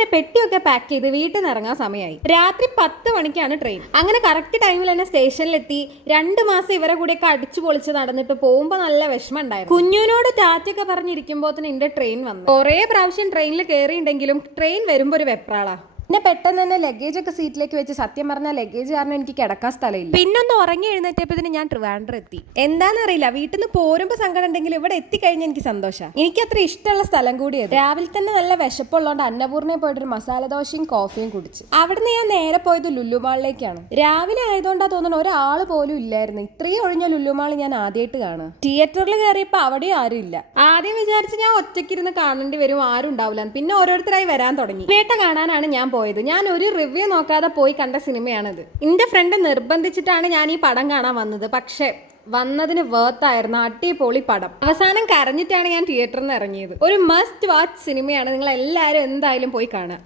അങ്ങനെ പെട്ടിയൊക്കെ പാക്ക് ചെയ്ത് വീട്ടിൽ നിന്ന് ഇറങ്ങാൻ സമയമായി. രാത്രി 10 മണിക്കാണ് ട്രെയിൻ. അങ്ങനെ കറക്റ്റ് ടൈമിൽ തന്നെ സ്റ്റേഷനിലെത്തി. 2 മാസം ഇവരെ കൂടെയൊക്കെ അടിച്ചു പൊളിച്ച് നടന്നിട്ട് പോകുമ്പോൾ നല്ല വിഷമം ഉണ്ടായിരുന്നു. കുഞ്ഞുനോട് ടാറ്റൊക്കെ പറഞ്ഞിരിക്കുമ്പോൾ തന്നെ എന്റെ ട്രെയിൻ വന്നു. കുറേ പ്രാവശ്യം ട്രെയിനിൽ കയറിയിട്ടുണ്ടെങ്കിലും ട്രെയിൻ വരുമ്പോൾ ഒരു വെപ്രാളാ. പിന്നെ പെട്ടെന്ന് തന്നെ ലഗേജ് ഒക്കെ സീറ്റിലേക്ക് വെച്ച്, സത്യം പറഞ്ഞാൽ ലഗേജ് കാരണം എനിക്ക് കിടക്കാൻ സ്ഥലമില്ല. പിന്നൊന്ന് ഉറങ്ങി എഴുന്നേറ്റപ്പോഴത്തേന് ഞാൻ ട്രിവാൻഡ്രം എത്തി. എന്താണെന്നറിയില്ല, വീട്ടിൽ നിന്ന് പോരുമ്പോൾ സങ്കടം ഉണ്ടെങ്കിലും ഇവിടെ എത്തിക്കഴിഞ്ഞാൽ എനിക്ക് സന്തോഷമാണ്. എനിക്ക് അത്ര ഇഷ്ടമുള്ള സ്ഥലം കൂടിയത്. രാവിലെ തന്നെ നല്ല വിശപ്പുള്ളതുകൊണ്ട് അന്നപൂർണ്ണയെ പോയിട്ട് ഒരു മസാല ദോശയും കോഫിയും കുടിച്ചു. അവിടുന്ന് ഞാൻ നേരെ പോയത് ലുലു മാളിലേക്കാണ്. രാവിലെ ആയതുകൊണ്ടാ തോന്നുന്നു ഒരാൾ പോലും ഇല്ലായിരുന്നു. ഇത്രയും ഒഴിഞ്ഞ ലുലു മാൾ ഞാൻ ആദ്യമായിട്ട് കാണുക. തിയേറ്ററിൽ കയറിയപ്പോൾ അവിടെയും ആരും ഇല്ല. ആദ്യം വിചാരിച്ച് ഞാൻ ഒറ്റയ്ക്കിരുന്ന് കാണേണ്ടി വരും, ആരും ഉണ്ടാവില്ല. പിന്നെ ഓരോരുത്തരായി വരാൻ തുടങ്ങി. വേട്ട കാണാനാണ് ഞാൻ പോയത്. ഞാൻ ഒരു റിവ്യൂ നോക്കാതെ പോയി കണ്ട സിനിമയാണിത്. എന്റെ ഫ്രണ്ട് നിർബന്ധിച്ചിട്ടാണ് ഞാൻ ഈ പടം കാണാൻ വന്നത്. പക്ഷെ വന്നതിന് വേർത്തായിരുന്നു. അടിപൊളി പടം. അവസാനം കരഞ്ഞിട്ടാണ് ഞാൻ തിയേറ്ററിൽ നിന്ന് ഇറങ്ങിയത്. ഒരു മസ്റ്റ് വാച്ച് സിനിമയാണ്. നിങ്ങൾ എല്ലാവരും എന്തായാലും പോയി കാണുക.